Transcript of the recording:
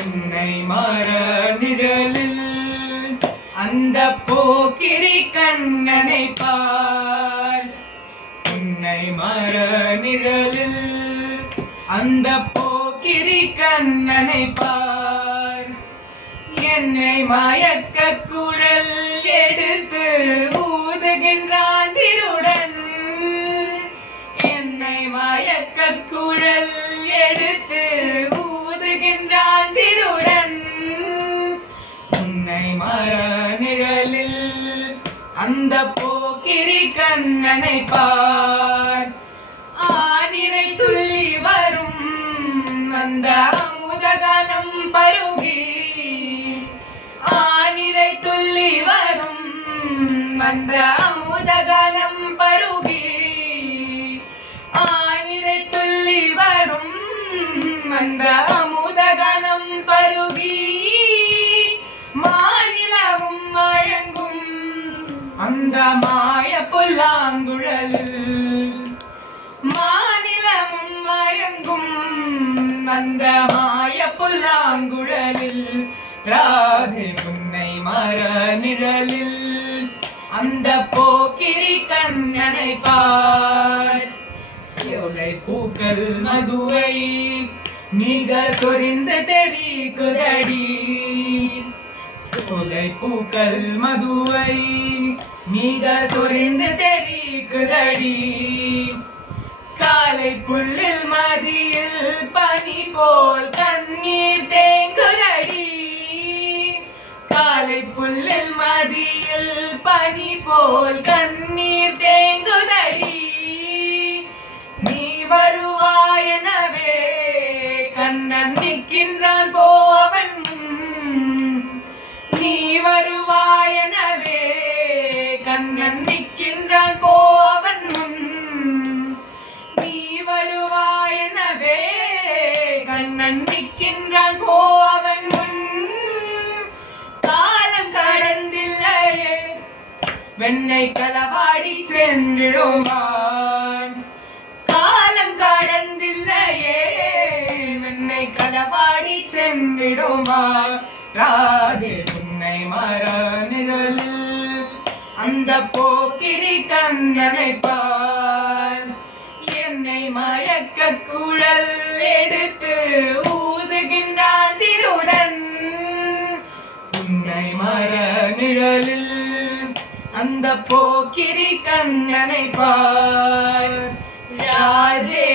உன்னை மர நிழலில் அந்த போக்கிரி கண்ணனை பார். உன்னை மர நிழலில் அந்த போக்கிரி கண்ணனை பார். என்னை மயக்க குழல் எடுத்து ஊதுகின்றான் திருடன். என்னை மயக்க குழல் எடுத்து ஊதுகின்றான் திருடன். உன்னை மர நிழலில் அந்த போக்கிரி கண்ணனை பார். ஆனிரை துள்ளி வரும் அந்த அமுதகானம் பருகி. ஆனிரை துள்ளி வரும் அந்த அமுதகானம் பருகி. ஆனிரை துள்ளி வரும் அந்த அமுதகானம் பருகி. மாநிலமும் மயங்கும் அந்த மாய புல்லாங்குழலில். மாநிலமும் மயங்கும் அந்த மாய புல்லாங்குழலில். ராதே உன்னை மர நிழலில் அந்த போக்கிரி கண்ணனை பார். சோலை பூக்கள் மதுவை மிக சொரிந்து தெரிக்குதடி. சோலை பூக்கள் மதுவை மிக சொரிந்து தெரிக்குதடி. காலை புல்லில் மதியில் பனி போல் கண்ணீர் தேங்குதடி. காலை புல்லில் மதியில் பனி போல் கண்ணீர் தேங்குதடி. நீ வருவாயெனவே கண்ணன் நிற்கின்றான் போவன். நீ வருவாயெனவே கண்ணன் நிற்கின்றான் போவன். நீ வருவாயெனவே கண்ணன் நிற்கின்றான் போவன். காலம் கடந்தில்லையே வெண்ணை களவாடி சென்றிடுவான். காலம் கடந்தில்லையே வெண்ணை களவாடி சென்றிடுவான். ராதே உன்னை மர நிழலில் அந்த போக்கிரி கண்ணனை பார். என்னை மயக்க குழல் எடுத்து ஊதுகின்றான் திருடன். உன்னை மர நிழலில் அந்த போக்கிரி கண்ணனை பார். ராதே